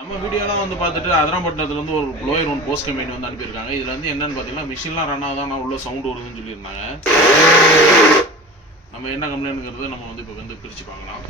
நம்ம வீடியோலாம் வந்து பார்த்துட்டு அதிராம்பட்டினத்துலேருந்து ஒரு ப்ளோயர் ஒன் போஸ்ட் கம்பெனி வந்து அனுப்பியிருக்காங்க. இதில் வந்து என்னென்னு பார்த்தீங்கன்னா மிஷின்லாம் ரன் ஆகுதான் ஆனால் உள்ள சவுண்டு வருதுன்னு சொல்லியிருந்தாங்க. நம்ம என்ன கம்ப்ளைண்ட்ங்கிறது நம்ம வந்து இப்போ வந்து பிரித்து பார்க்கலாம்.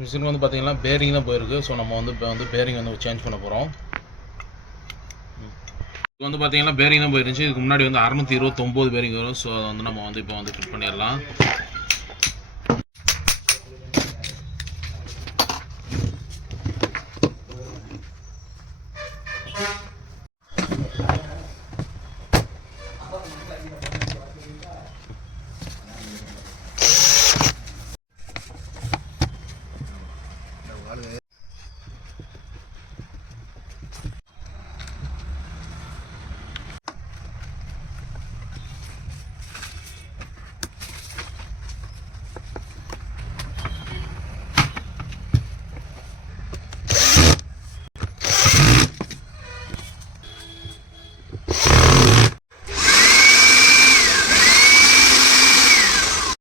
மிஷினுக்கு வந்து பார்த்தீங்கன்னா பேரிங் தான் போயிருக்கு. ஸோ நம்ம வந்து இப்போ வந்து பேரிங் வந்து சேஞ்ச் பண்ண போகிறோம். இது வந்து பார்த்தீங்கன்னா பேரிங் தான் போயிருந்துச்சு. இதுக்கு முன்னாடி வந்து 629 பேரிங் வரும். ஸோ அதை வந்து நம்ம வந்து இப்போ வந்து ஃபிட் பண்ணிடலாம்.